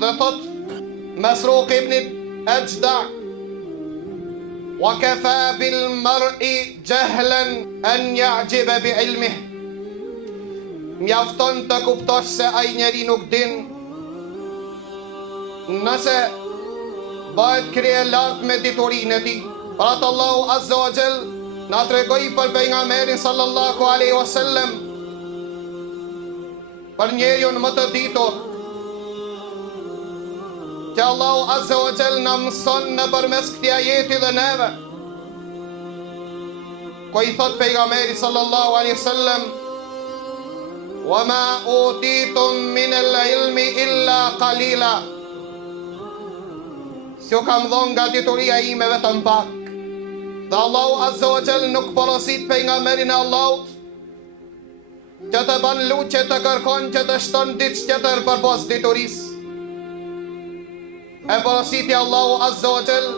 dhe thot Masruq ibn Ajda, wa kafa bil mar'i jahlan an ya'jiba bi ilmihi. Mjafton të kuptosh se ai njeri nuk din. Nëse bëhet krije lartë me diturinë e tij. Pra të Allahu Azza wa Jall na tregoi për pejgamberin sallallahu alaihi wasallam për njeriun më të ditur, që Allahu Azza wa Jall na mëson nëpërmes këtij ajeti dhe neve, ku i thot pejgamberi sallallahu alaihi wasallam: وَمَا أُوتِيتُم مِّنَ الْعِلْمِ إِلَّا قَلِيلًا. S'ju kam dhënë nga dituria ime vetëm pak. Dhe Allahu Azza wa Jall nuk porosit pejgamberin e Allahut që të bën luçe të kërkon që të shton ditë tjetër përpos diturisë. E porositi Allahu Azza wa Jall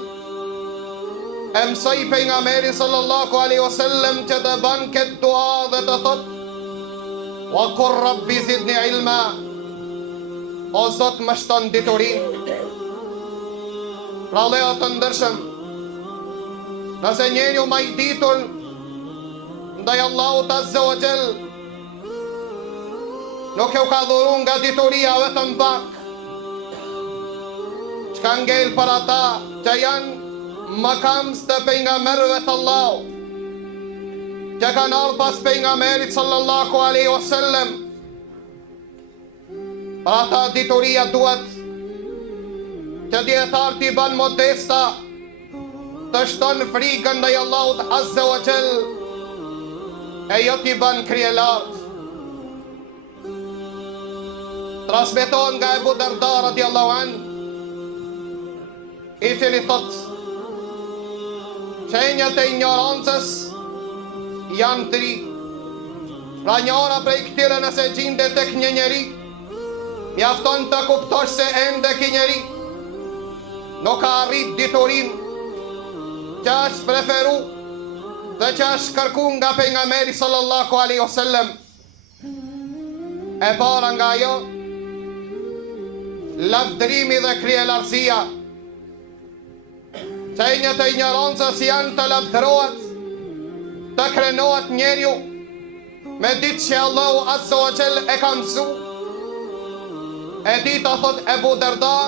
e mësoi pejgamberin sallallahu alaihi wasallam që të bën këtë dua dhe të thotë: wa qur rabbi zidni ilma, o Zot më shton diturinë. Pra lejo të ndërshëm, nëse njeriu më i ditur ndaj Allahut Azza wa Jall nuk e u ka dhuru nga dituria vetëm pak, çka ngel për ata që janë mëkams të pejgamberëve të Allahut, që kanë ardhur pas pejgamberit sallallahu alaihi wasallam. Për ata dituria duhet që dietar t'i ban modesta, të shton frikën ndaj Allahut Azza wa Jall, e jo t'i ban krije lartë. Transmetohet nga Ebu Darda radiallahu an, i cili thot: shenjat e ignorancës janë 3. Pra njëra prej këtyre nëse gjendet tek një njeri, mjafton të kuptosh se ende ky njeri nuk ka arrit diturinë që është preferu dhe që është kërku nga pejgamberi sallallahu alaihi wasallam. E para nga ajo, lavdërimi dhe krijelarësia. Shenjat e ignorancës janë të lavdërohet, të krenohet njeriu me ditë që Allahu Azza wa Jall e ka mësu. E dita, thot Ebu Darda,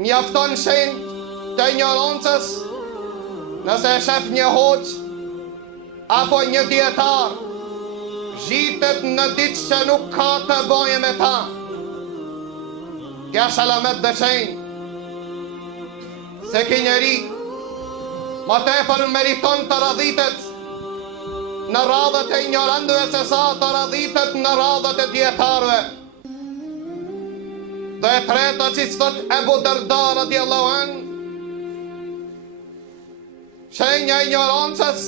mjafton shenjë të ignorancës nëse e shef një hoç apo një dietar zhitet në ditë që nuk ka të bëjë me ta. Kja shalamet dhe shenjë se ky njeri ma tepër meriton të radhitet në radhët e ignorantëve se sa të radhitet në radhët e dietarëve. Dhe e treta, që thot Ebu Darda radiallahu an, shenja e ignorancës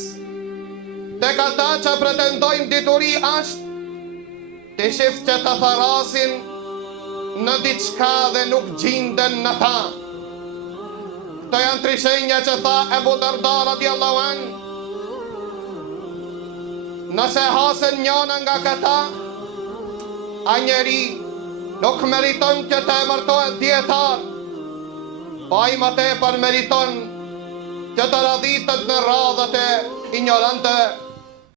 tek ata që pretendojnë dituri është të shifë që të tharasin në diçka dhe nuk gjinden në ta. Këto janë 3 shenja që tha Ebu Darda radiallahu an. Nëse hasen njëna nga këta, a njeri nuk meriton që të emërtohet dietar, po ai më tepër meriton që të radhitet në radhët e ignorantëve.